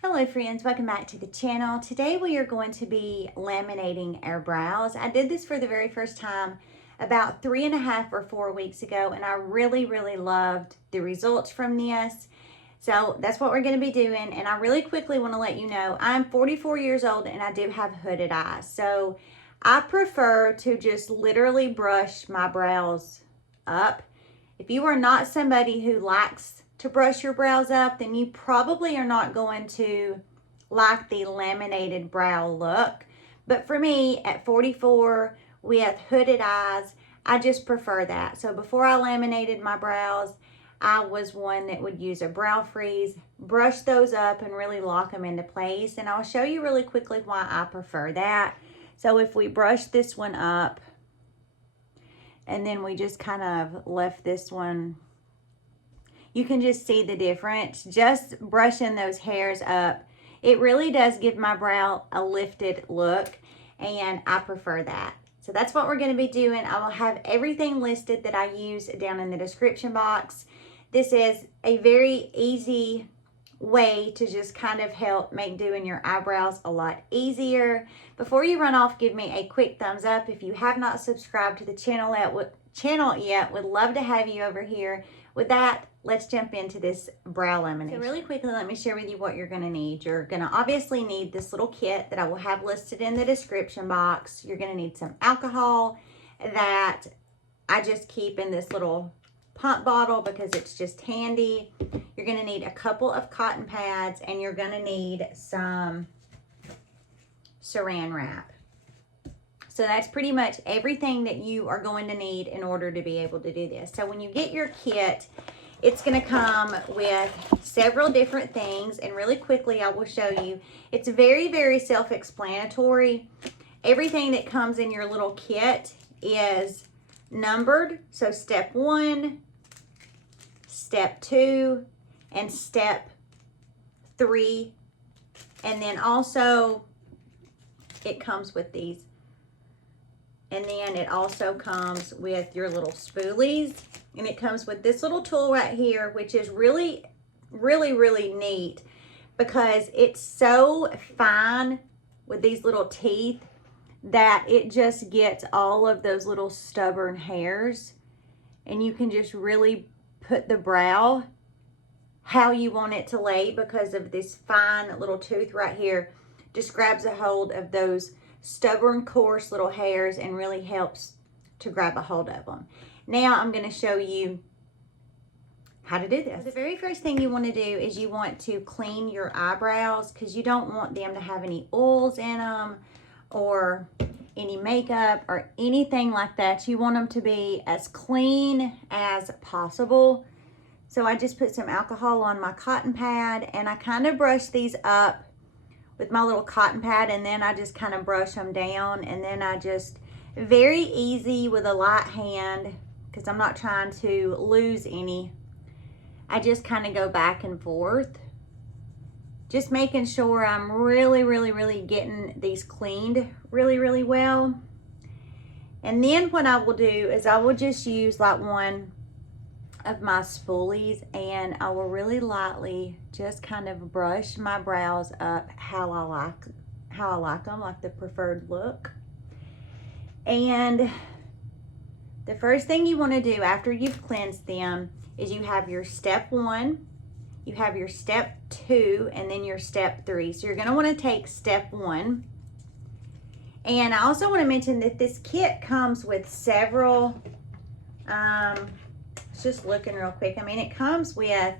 Hello friends, welcome back to the channel. Today we are going to be laminating our brows. I did this for the very first time about 3.5 or 4 weeks ago, and I really loved the results from this. So that's what we're going to be doing, and I really quickly want to let you know I'm 44 years old and I do have hooded eyes. So I prefer to just literally brush my brows up. If you are not somebody who likes to brush your brows up, then you probably are not going to like the laminated brow look. But for me, at 44 with hooded eyes, I just prefer that. So before I laminated my brows, I was one that would use a brow freeze, brush those up and really lock them into place. And I'll show you really quickly why I prefer that. So if we brush this one up, and then we just kind of left this one, you can just see the difference. Just brushing those hairs up, it really does give my brow a lifted look, and I prefer that. So that's what we're going to be doing. I will have everything listed that I use down in the description box. This is a very easy way to just kind of help make doing your eyebrows a lot easier. Before you run off, give me a quick thumbs up. If you have not subscribed to the channel yet, would love to have you over here. With that, let's jump into this brow lamination. So really quickly, let me share with you what you're going to need. You're going to obviously need this little kit that I will have listed in the description box. You're going to need some alcohol that I just keep in this little pump bottle because it's just handy. You're going to need a couple of cotton pads, and you're going to need some Saran Wrap. So that's pretty much everything that you are going to need in order to be able to do this. So when you get your kit, it's going to come with several different things, and really quickly I will show you. It's very self-explanatory. Everything that comes in your little kit is numbered. So step 1, step 2, and step 3. And then also it comes with these. And then it also comes with your little spoolies, and it comes with this little tool right here, which is really neat because it's so fine with these little teeth that it just gets all of those little stubborn hairs, and you can just really put the brow how you want it to lay because of this fine little tooth right here. Just grabs a hold of those stubborn, coarse little hairs and really helps to grab a hold of them. Now I'm going to show you how to do this. The very first thing you want to do is you want to clean your eyebrows because you don't want them to have any oils in them or any makeup or anything like that. You want them to be as clean as possible. So I just put some alcohol on my cotton pad, and I kind of brush these up with my little cotton pad, and then I just kind of brush them down, and then I just very easy with a light hand because I'm not trying to lose any. I just kind of go back and forth, just making sure I'm really getting these cleaned really well. And then what I will do is I will just use like one of my spoolies, and I will really lightly just kind of brush my brows up how I like them, like the preferred look. And the first thing you want to do after you've cleansed them is you have your step 1, you have your step 2, and then your step 3. So you're going to want to take step 1. And I also want to mention that this kit comes with several just looking real quick. I mean, it comes with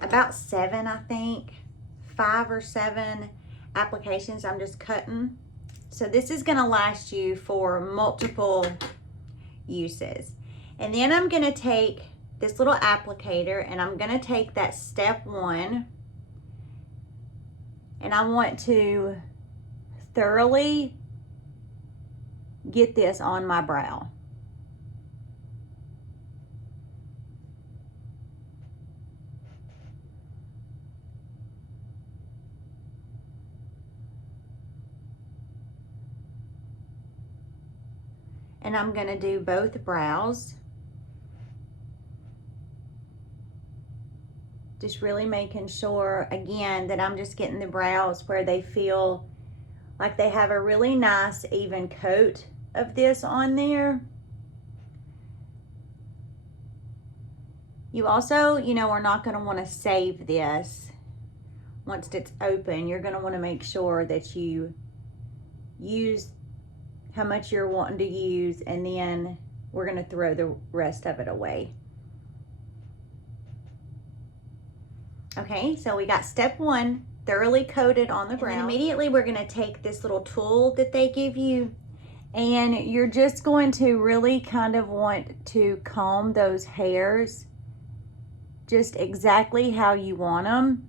about 7, I think, 5 or 7 applications I'm just cutting. So this is going to last you for multiple uses. And then I'm going to take this little applicator, and I'm going to take that step 1, and I want to thoroughly get this on my brow. And I'm going to do both brows. Just really making sure, again, that I'm just getting the brows where they feel like they have a really nice even coat of this on there. You also, you know, are not going to want to save this once it's open. You're going to want to make sure that you use how much you're wanting to use, and then we're going to throw the rest of it away. Okay, so we got step one thoroughly coated on the brow. And then immediately we're going to take this little tool that they give you, and you're just going to really kind of want to comb those hairs just exactly how you want them.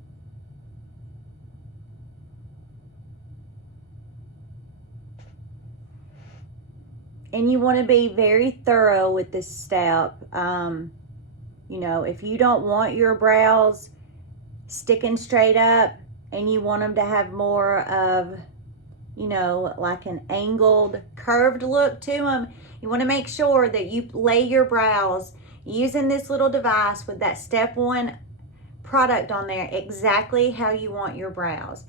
And you want to be very thorough with this step. You know, if you don't want your brows sticking straight up and you want them to have more of, you know, like an angled, curved look to them, you want to make sure that you lay your brows using this little device with that step one product on there exactly how you want your brows.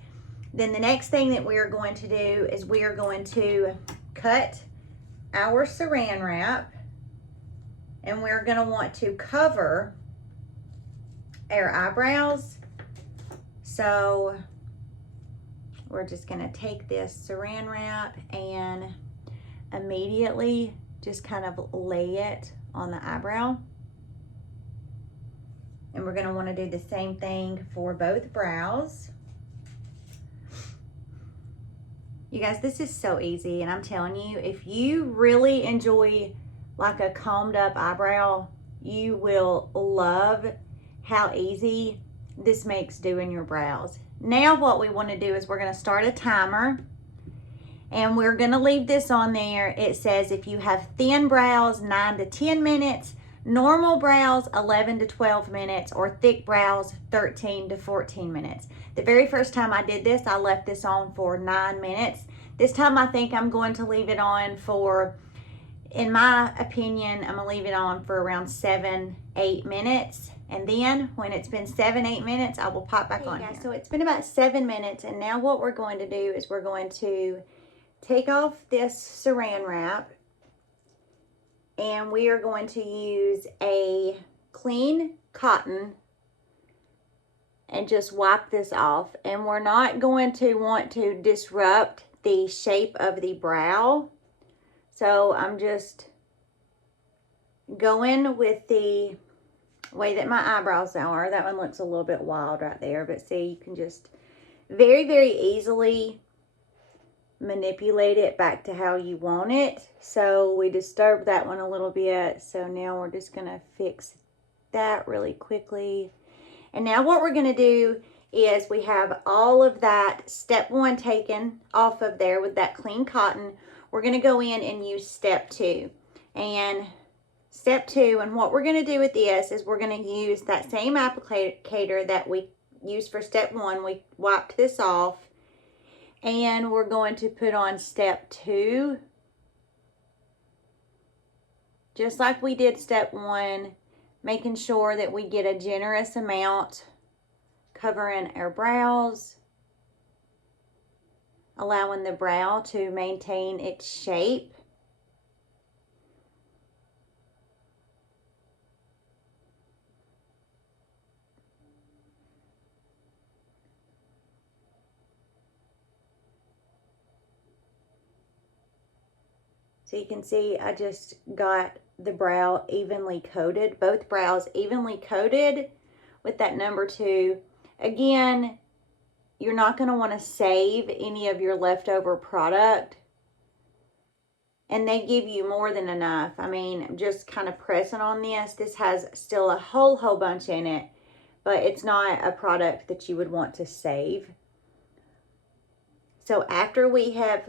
Then the next thing that we are going to do is we are going to cut our Saran Wrap, and we're going to want to cover our eyebrows. So we're just going to take this Saran Wrap and immediately just kind of lay it on the eyebrow. And we're going to want to do the same thing for both brows. You guys, this is so easy, and I'm telling you, if you really enjoy like a combed up eyebrow, you will love how easy this makes doing your brows. Now what we want to do is we're going to start a timer, and we're going to leave this on there. It says if you have thin brows, 9 to 10 minutes, normal brows, 11 to 12 minutes, or thick brows, 13 to 14 minutes. The very first time I did this, I left this on for 9 minutes. This time I think I'm going to leave it on for, in my opinion, I'm gonna leave it on for around 7-8 minutes. And then when it's been 7-8 minutes, I will pop back on here. So it's been about 7 minutes, and now what we're going to do is we're going to take off this Saran Wrap, and we are going to use a clean cotton and just wipe this off. And we're not going to want to disrupt the shape of the brow. So I'm just going with the way that my eyebrows are. That one looks a little bit wild right there, but see, you can just very, very easily manipulate it back to how you want it. So we disturbed that one a little bit. So now we're just going to fix that really quickly. And now what we're going to do is we have all of that step one taken off of there with that clean cotton. We're going to go in and use step two. And step two, and what we're going to do with this is we're going to use that same applicator that we used for step one. We wiped this off. And we're going to put on step two, just like we did step one, making sure that we get a generous amount covering our brows, allowing the brow to maintain its shape. So you can see I just got the brow evenly coated, both brows evenly coated with that number 2. Again, you're not going to want to save any of your leftover product. And they give you more than enough. I mean, just kind of pressing on this. This has still a whole bunch in it, but it's not a product that you would want to save. So after we have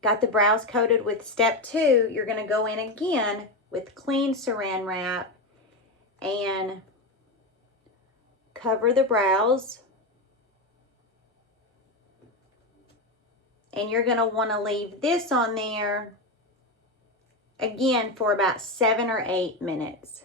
got the brows coated with step 2, you're going to go in again with clean Saran Wrap and cover the brows. And you're going to want to leave this on there again for about 7 or 8 minutes.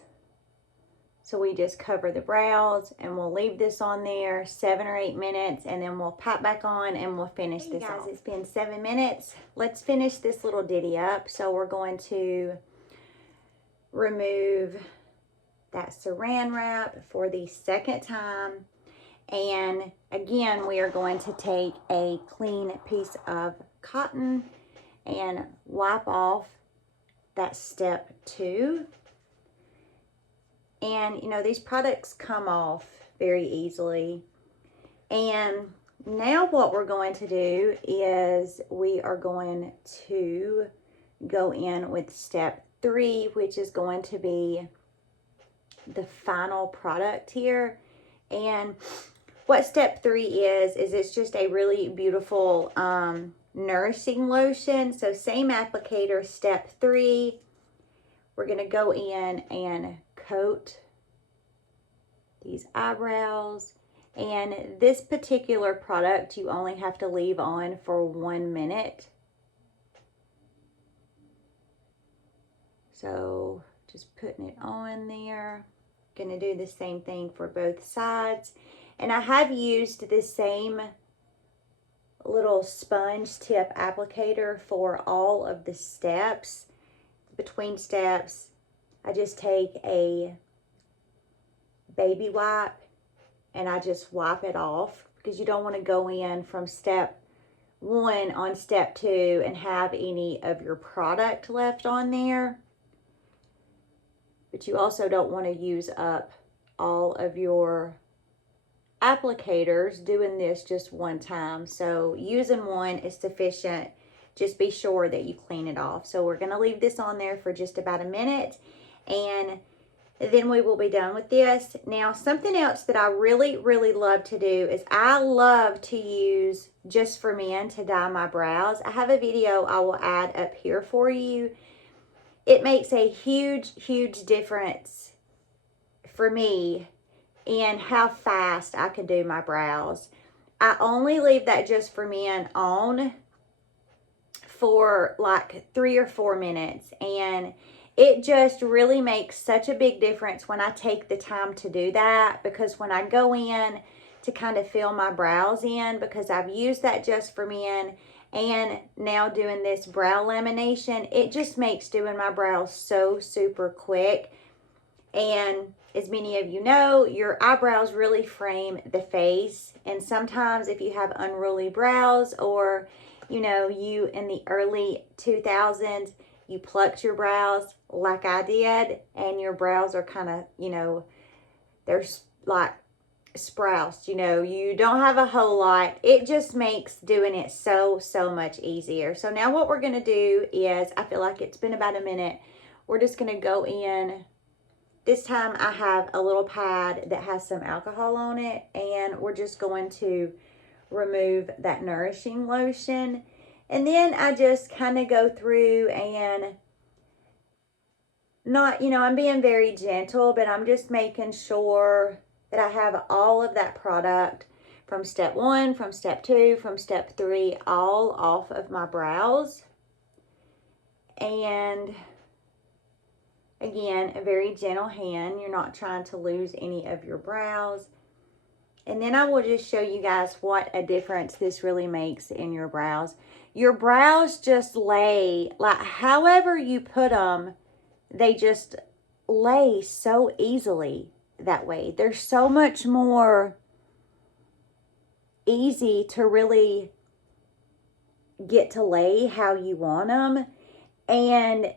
So we just cover the brows and we'll leave this on there 7 or 8 minutes, and then we'll pop back on and we'll finish this off. It's been 7 minutes. Let's finish this little ditty up. So we're going to remove that Saran Wrap for the second time. And again, we are going to take a clean piece of cotton and wipe off that step 2. And you know, these products come off very easily. And now what we're going to do is we are going to go in with step 3, which is going to be the final product here. And what step 3 is it's just a really beautiful nourishing lotion. So same applicator, step 3. We're going to go in and coat these eyebrows. And this particular product you only have to leave on for 1 minute. So just putting it on there. Going to do the same thing for both sides. And I have used the same little sponge tip applicator for all of the steps. Between steps, I just take a baby wipe and I just wipe it off, because you don't want to go in from step 1 on step 2 and have any of your product left on there. But you also don't want to use up all of your applicators doing this just one time. So using one is sufficient. Just be sure that you clean it off. So we're going to leave this on there for just about a minute, and then we will be done with this. Now, something else that I really, really love to do is I love to use Just for Men to dye my brows. I have a video I will add up here for you. It makes a huge, huge difference for me in how fast I can do my brows. I only leave that Just for Men on for like 3 or 4 minutes, and it just really makes such a big difference when I take the time to do that, because when I go in to kind of fill my brows in, because I've used that Just for Men and now doing this brow lamination, it just makes doing my brows so super quick. And as many of you know, your eyebrows really frame the face. And sometimes if you have unruly brows, or you know, you in the early 2000s, you plucked your brows like I did, and your brows are kind of, you know, they're like sprouts, you know, you don't have a whole lot. It just makes doing it so much easier. So now what we're going to do is, I feel like it's been about a minute, we're just going to go in. This time I have a little pad that has some alcohol on it, and we're just going to remove that nourishing lotion. And then I just kind of go through and not, you know, I'm being very gentle, but I'm just making sure that I have all of that product from step 1, from step 2, from step 3, all off of my brows. And again, a very gentle hand. You're not trying to lose any of your brows. And then I will just show you guys what a difference this really makes in your brows. Your brows just lay, like however you put them, they just lay so easily that way. They're so much more easy to really get to lay how you want them. And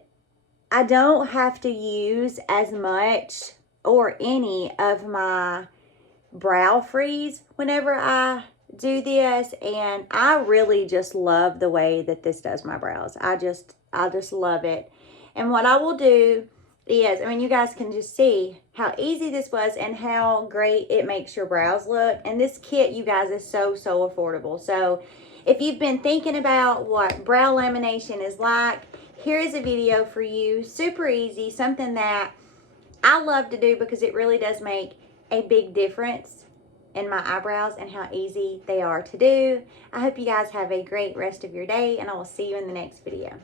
I don't have to use as much or any of my brow freeze whenever I do this, and I really just love the way that this does my brows. I just love it. And what I will do is, I mean, you guys can just see how easy this was and how great it makes your brows look. And this kit, you guys, is so affordable. So if you've been thinking about what brow lamination is like, here is a video for you. Super easy, something that I love to do because it really does make a big difference in my eyebrows and how easy they are to do. I hope you guys have a great rest of your day, and I will see you in the next video.